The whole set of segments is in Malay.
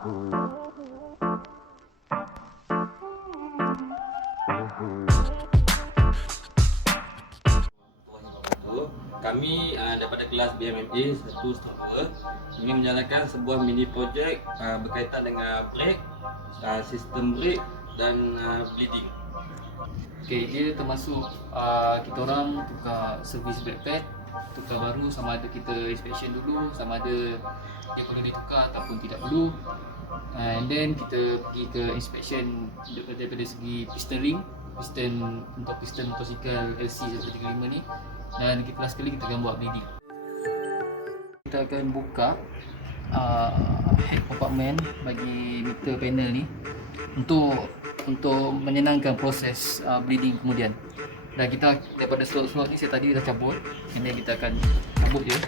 Kami daripada kelas BMMA 1/2 ini menjalankan sebuah mini projek berkaitan dengan brake, sistem brake dan bleeding. Okay, dia termasuk kita orang tukar servis brake pad, tukar baru, sama ada kita inspection dulu, sama ada dia perlu ditukar ataupun tidak perlu. And then kita pergi ke inspection daripada segi piston ring, piston untuk piston motosikal LC 135 ni, dan kita last kali kita akan buat bleeding. Kita akan buka head compartment bagi meter panel ni untuk menyenangkan proses bleeding kemudian. Dan kita daripada slot-slot ni saya tadi dah cabut, and then kita akan cabut je.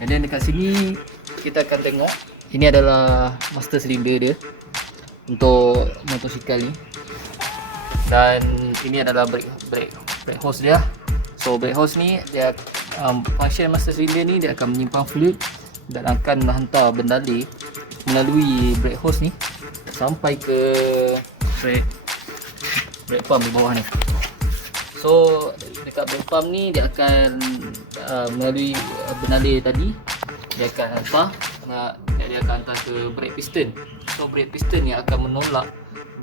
And then dekat sini kita akan tengok ini adalah master cylinder dia untuk motosikal ni, dan ini adalah brake hose dia. So brake hose ni dia function master cylinder ni, dia akan menyimpan fluid dan akan menghantar bendali melalui brake hose ni sampai ke brake pump di bawah ni. So dekat brake pump ni dia akan melalui bendali tadi, dia akan hantar ke brake piston. So brake piston ni akan menolak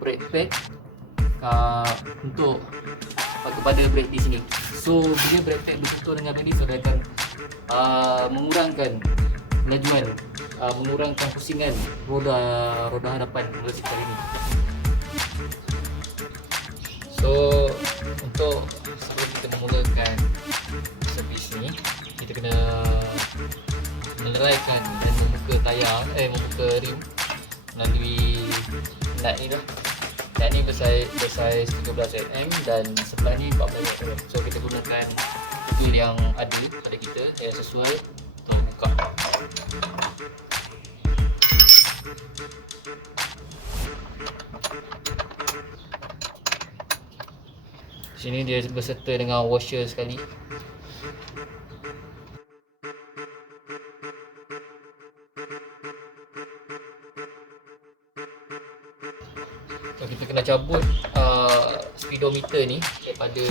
brake pad untuk kepada brake di sini. So bila brake pad bersentuh dengan benda ni, so dia akan mengurangkan kelajuan, mengurangkan pusingan roda hadapan motosikal ini. So untuk sebelum kita memulakan servis ni, kita kena meleraikan dan membuka tayar, membuka rim melalui nut ni dah. Nut ni bersaiz 13 mm dan sebelah ni 14 mm. So kita gunakan tool yang ada pada kita yang sesuai untuk buka. Sini dia berserta dengan washer sekali. So kita kena cabut speedometer ni daripada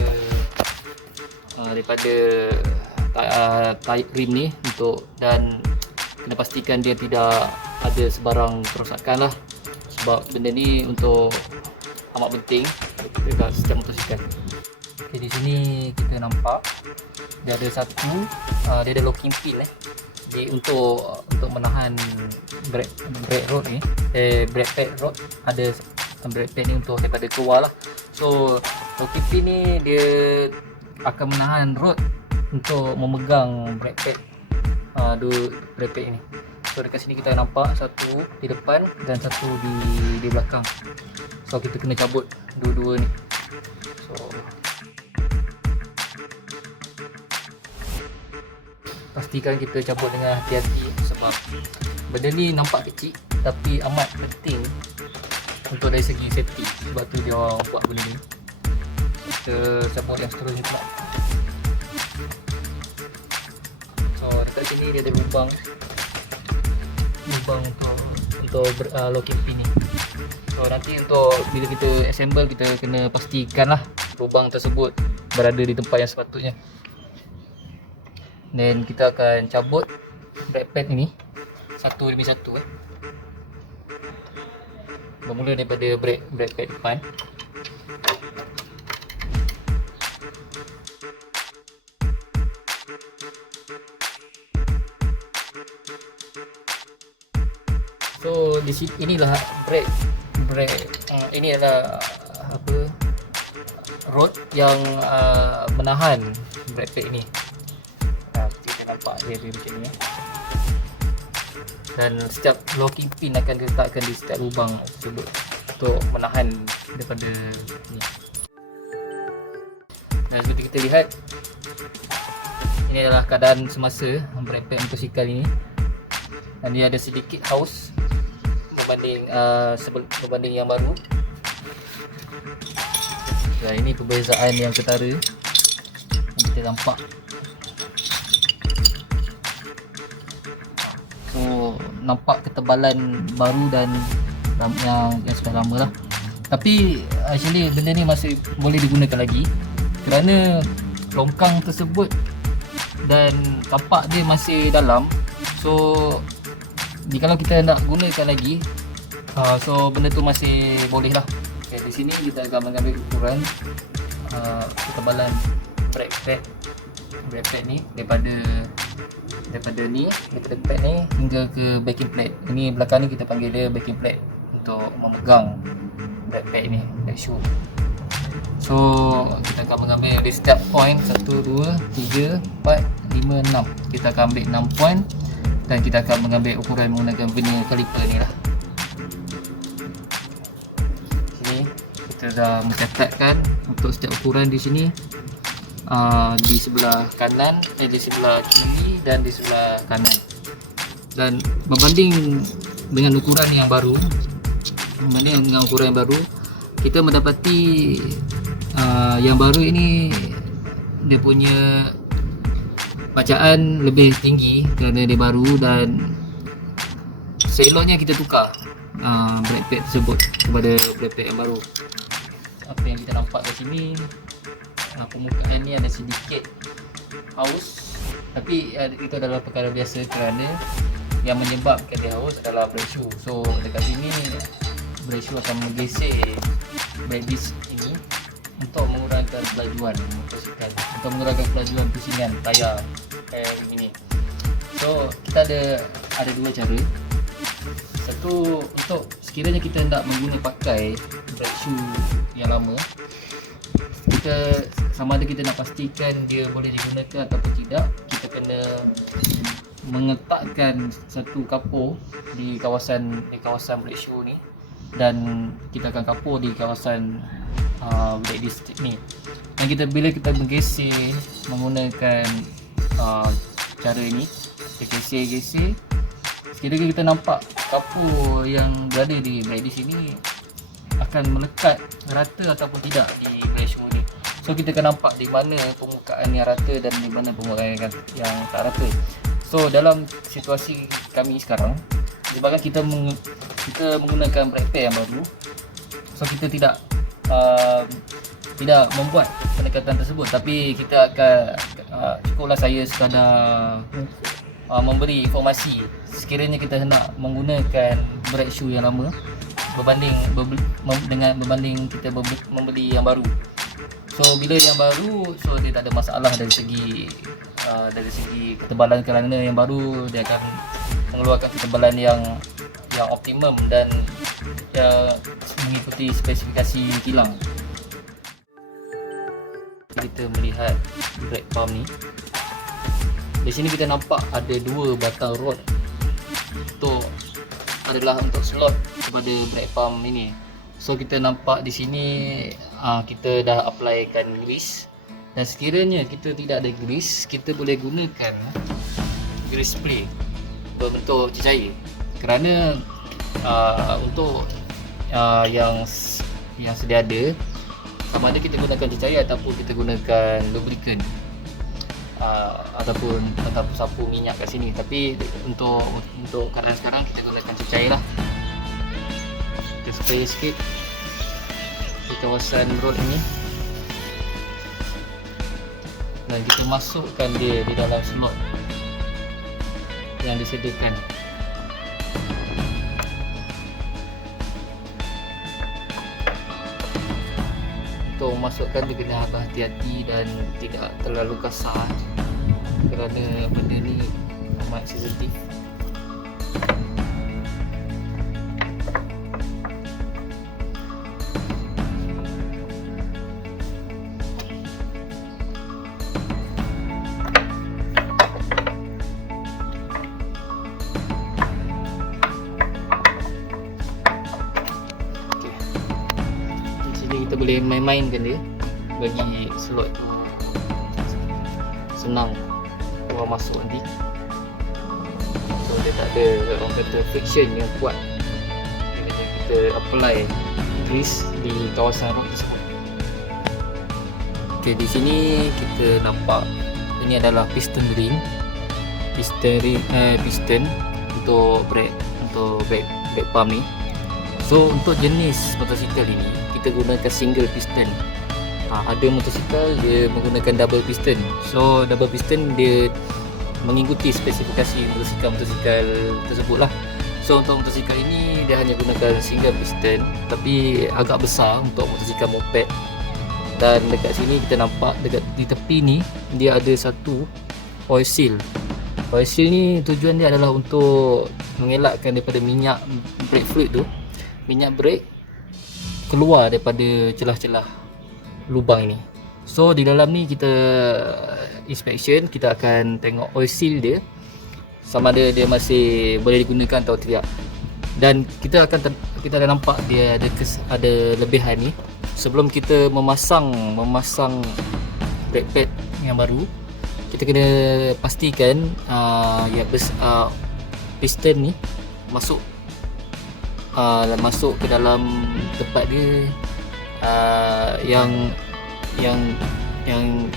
rim ni dan kena pastikan dia tidak ada sebarang kerosakan lah, sebab benda ni untuk amat penting dekat setiap motosikal. Okay, di sini kita nampak dia ada dia ada locking pin Jadi untuk menahan brake rod ni, brake pad rod, ada brake pad ni untuk daripada keluar lah. So locking pin ni dia akan menahan rod untuk memegang brake pad, brake pad ni. So dekat sini kita nampak satu di depan dan satu di belakang. So kita kena cabut dua-dua ni. So pastikan kita cabut dengan hati-hati, sebab benda ni nampak kecil tapi amat penting untuk dari segi safety. Sebab tu dia orang buat benda ni. Kita cabut yang seterusnya pula. So dekat sini dia ada lubang untuk locking pin ni. So nanti untuk bila kita assemble, kita kena pastikan lah lubang tersebut berada di tempat yang sepatutnya. Dan kita akan cabut brake pad ini satu demi satu. Bermula daripada brake pad depan. So di sini inilah brake ini adalah rod yang menahan brake pad ini. Nampak dia macam ni dan setiap locking pin akan diletakkan di setiap lubang tersebut untuk menahan daripada ni. Dan seperti kita lihat, ini adalah keadaan semasa brake pad motosikal ini, dan dia ada sedikit haus berbanding yang baru. Dan ini perbezaan yang ketara yang kita nampak. So nampak ketebalan baru dan yang sudah lama lah. Tapi actually benda ni masih boleh digunakan lagi kerana longkang tersebut dan tapak dia masih dalam. So kalau kita nak gunakan lagi, so benda tu masih boleh lah. Okay, di sini kita akan mengambil ukuran ketebalan brake pad ni daripada pad ni hingga ke backing plate. Ini belakang ni kita panggil dia backing plate untuk memegang brake pad ni, brake shoe. So kita akan mengambil dari setiap point 1, 2, 3, 4, 5, 6. Kita akan ambil 6 point dan kita akan mengambil ukuran menggunakan vernier caliper ni lah. Sini kita dah mencatatkan untuk setiap ukuran di sini, di sebelah kanan, di sebelah kiri dan di sebelah kanan. Dan berbanding dengan ukuran yang baru, kita mendapati yang baru ini dia punya bacaan lebih tinggi kerana dia baru, dan seeloknya kita tukar brake pad tersebut kepada brake pad yang baru. Apa yang kita nampak di sini, permukaan ni ada sedikit haus, tapi itu adalah perkara biasa kerana yang menyebabkan dia haus adalah brake shoe. So dekat sini brake shoe akan menggeser brake disc ini untuk mengurangkan kelajuan motosikal, untuk mengurangkan kelajuan pusingan tayar kayak begini. So kita ada dua cara. Satu, untuk sekiranya kita hendak pakai brake shoe yang lama, kita sama ada kita nak pastikan dia boleh digunakan ataupun tidak, kita kena mengetakkan satu kapur di kawasan brake shoe ni, dan kita akan kapur di kawasan brake disc ni. Dan bila kita menggeser menggunakan cara ini, kita geser, sekiranya kita nampak kapur yang berada di brake disc ini akan melekat rata ataupun tidak di brake shoe ni. So kita akan nampak di mana permukaan yang rata dan di mana permukaan yang tak rata. So dalam situasi kami sekarang, disebabkan kita menggunakan brake pad yang baru, so kita tidak membuat pendekatan tersebut, tapi kita akan cukuplah saya sekadar memberi informasi sekiranya kita hendak menggunakan brake shoe yang lama berbanding kita membeli yang baru. So bila yang baru, so dia tak ada masalah dari segi ketebalan, kerana yang baru dia akan mengeluarkan ketebalan yang optimum dan mengikuti spesifikasi kilang. Kita melihat brake pump ni. Di sini kita nampak ada dua batang rod untuk slot kepada brake pump ini. So kita nampak di sini kita dah applykan grease, dan sekiranya kita tidak ada grease, kita boleh gunakan grease spray berbentuk cecair. Kerana untuk yang sedia ada, sama ada kita gunakan cecair ataupun kita gunakan lubricant ataupun sapu minyak kat sini. Tapi untuk keadaan sekarang kita gunakan cecair lah. Kita spray sikit di kawasan rod ini, dan kita masukkan dia di dalam slot yang disediakan. Untuk memasukkan dia kena berhati-hati dan tidak terlalu kasar, kerana benda ni amat sensitif. Kita boleh main-mainkan dia bagi slot tu senang keluar masuk nanti. So dia tak ada orang kata friction yang kuat bila kita apply grease di kawasan rod tersebut. Okay, di sini kita nampak ini adalah piston ring, piston untuk brake pump ni. So untuk jenis motosikal ini kita gunakan single piston. Ada motosikal dia menggunakan double piston. So double piston dia mengikuti spesifikasi motosikal tersebut lah. So untuk motosikal ini dia hanya gunakan single piston, tapi agak besar untuk motosikal moped. Dan dekat sini kita nampak dekat di tepi ni dia ada satu oil seal. Oil seal ni tujuan dia adalah untuk mengelakkan daripada minyak brake fluid tu, minyak brake keluar daripada celah-celah lubang ini. So di dalam ni kita inspection, kita akan tengok oil seal dia sama ada dia masih boleh digunakan atau tidak. Dan kita dah nampak dia ada lebihan ni. Sebelum kita memasang brake pad yang baru, kita kena pastikan piston ni masuk ke dalam tempat dia, yang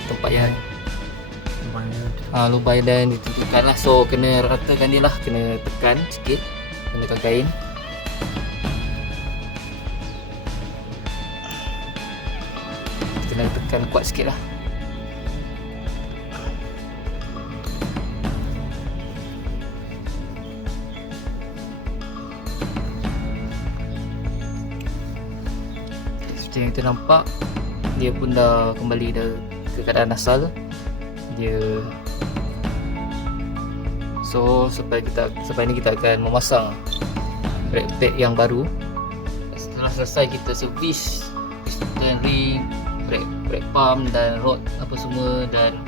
tempat yang lubang dan ditentukan lah. So kena ratakan dia lah, kena tekan sikit menggunakan kain. Kena tekan kuat sikit lah. Seperti yang kita nampak, dia pun dah kembali ke keadaan asal dia. So sampai ini kita akan memasang brake pad yang baru. Setelah selesai kita servis piston ring, brake pump dan rod apa semua, dan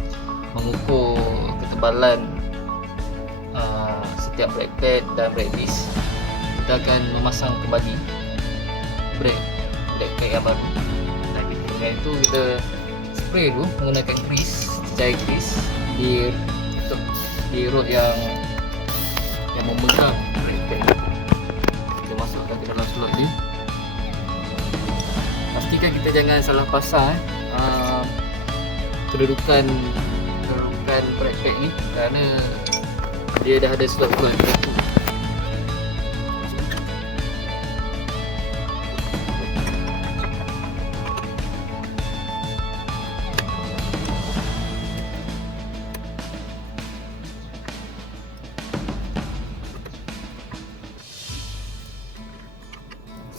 mengukur ketebalan setiap brake pad dan brake disc, kita akan memasang kembali brake pad yang baru. Dan dengan itu kita spray dulu menggunakan grease, cair grease di rod yang memegang brake pad. Kita masukkan ke dalam slot ni. Pastikan kita jangan salah pasang kedudukan brake pad ni, kerana dia dah ada slot yang satu.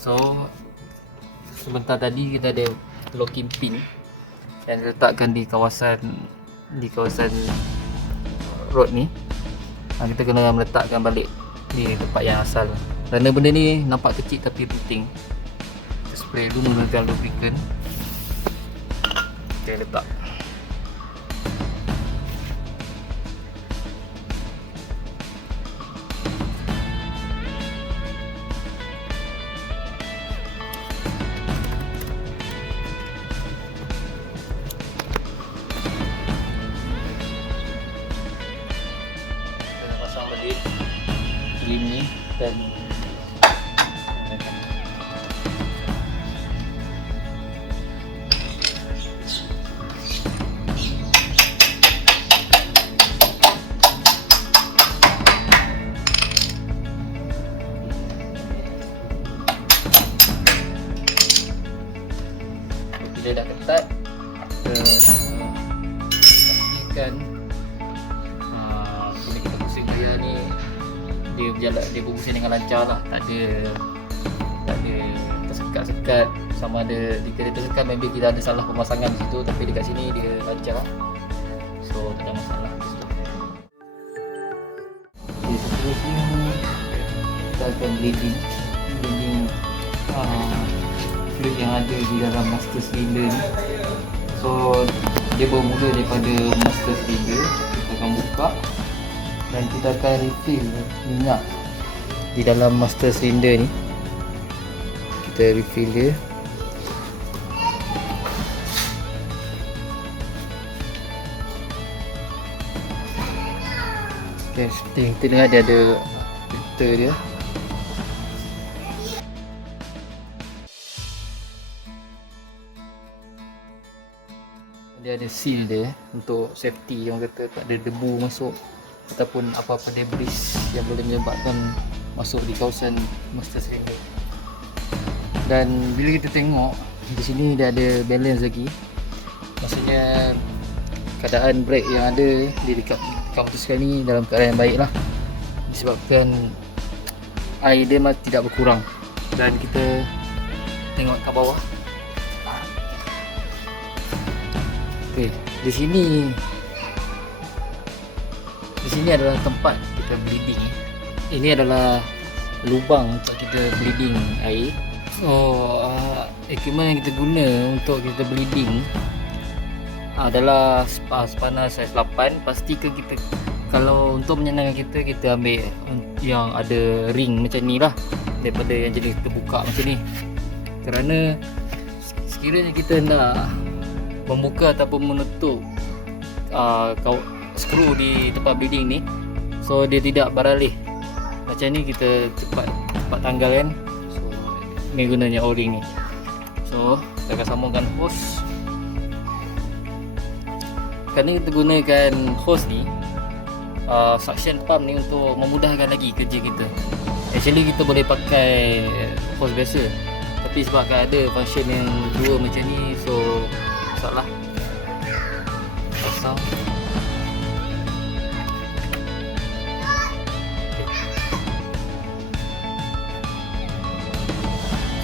So sebentar tadi kita ada locking pin yang diletakkan di kawasan rod ni. Kita kena meletakkan balik di tempat yang asal. Kerana benda ni nampak kecil tapi penting. Kita spray dulu menggunakan lubricant. Kita letak. Rim ni dan bila dah ketat, pastikan bila kita pusing tayar ni dia berjalan, dia berpusing dengan lancar lah, tak ada tersekat-sekat. Sama ada jika dia tersekat, maybe kita ada salah pemasangan di situ, tapi dekat sini dia lancar lah, so tak ada masalah di situ. Okay, seterusnya kita akan bleeding fluid yang ada di dalam master cylinder ni. So dia bermula daripada master cylinder. Kita akan buka dan kita akan refill minyak di dalam master cylinder ni. Kita refill dia. Okay, seperti yang kita dengar dia ada filter dia. Dia ada seal dia untuk safety, orang kata tak ada debu masuk. ataupun apa-apa debris yang boleh menyebabkan masuk di kawasan master cylinder. Dan bila kita tengok di sini dia ada balance lagi, maksudnya keadaan brake yang ada di dekat motosikal ni dalam keadaan yang baik lah, disebabkan air dia tidak berkurang. Dan kita tengok kat bawah. Okey, di sini adalah tempat kita bleeding. Ini adalah lubang untuk kita bleeding air. So equipment yang kita guna untuk kita bleeding adalah spana saiz 8. Pastikan kita, kalau untuk menyenangkan kita ambil yang ada ring macam ni lah, daripada yang jenis terbuka macam ni. Kerana sekiranya kita nak membuka ataupun menutup skru di tempat bleeding ni, so dia tidak beralih macam ni, kita cepat tanggalkan. So ni gunanya O-ring ni. So kita akan sambungkan hose. Kerana kita gunakan hose ni, suction pump ni untuk memudahkan lagi kerja kita. Actually kita boleh pakai hose biasa, tapi sebabkan ada function yang dua macam ni, so salah pasang.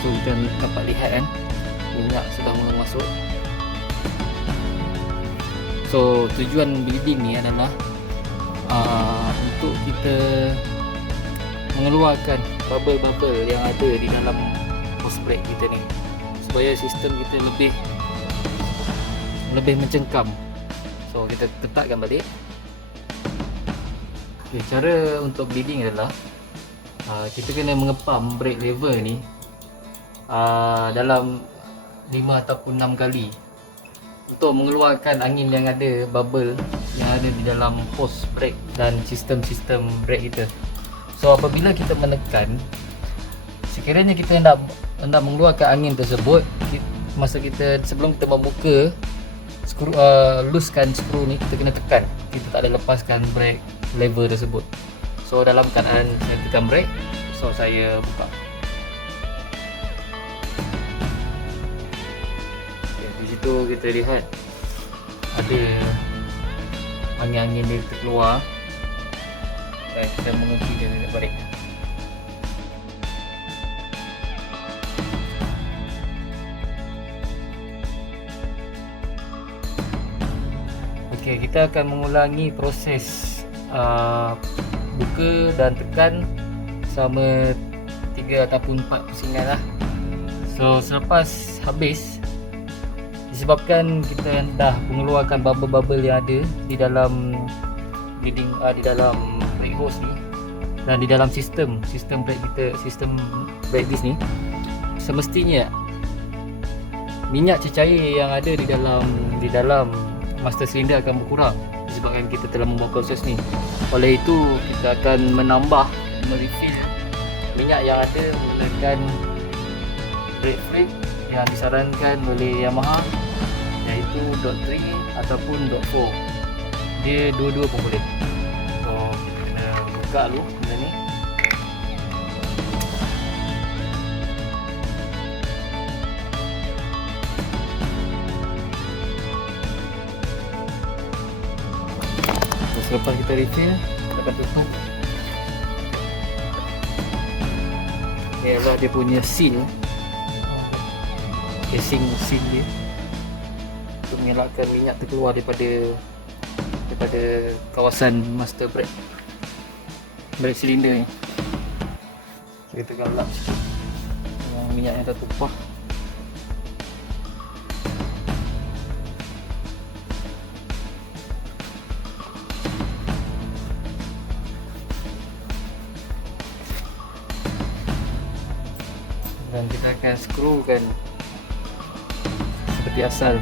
So kita dapat lihat kan, minyak sudah mula masuk. So tujuan bleeding ni adalah untuk kita mengeluarkan bubble-bubble yang ada di dalam hose brake kita ni, supaya sistem kita lebih mencengkam. So kita letakkan balik. Okay, cara untuk bleeding adalah kita kena mengepam brake lever ni dalam 5 ataupun 6 kali untuk mengeluarkan angin yang ada, bubble yang ada di dalam hose brake dan sistem brake kita. So apabila kita menekan, sekiranya kita nak mengeluarkan angin tersebut, masa kita sebelum kita membuka skru, looskan skru ni, kita kena tekan. Kita tak ada lepaskan brake lever tersebut. So dalam keadaan saya tekan brake, so saya buka. Okay, di situ kita lihat ada angin-angin dia terkeluar. Dan kita mengunci dia balik. Okey, kita akan mengulangi proses buka dan tekan selama 3 ataupun 4 pusingan lah. So selepas habis, disebabkan kita dah mengeluarkan bubble-bubble yang ada di dalam bleeding, di dalam brake hose ni dan di dalam sistem brake kita, sistem brake disc ni, semestinya minyak cecair yang ada di dalam master cylinder akan berkurang disebabkan kita telah membuat proses ni. Oleh itu kita akan merefill minyak yang ada menggunakan brake fluid yang disarankan oleh Yamaha, iaitu .3 ataupun .4. Dia dua-dua pun boleh. So kita buka dulu benda ni. Selepas kita refill, kita akan tutup. Ini adalah dia punya seal, casing seal dia, untuk mengelakkan minyak terkeluar daripada kawasan master brake cylinder ni. So, kita galak sikit minyak yang tertumpah. Dan kita akan skrukan seperti asal.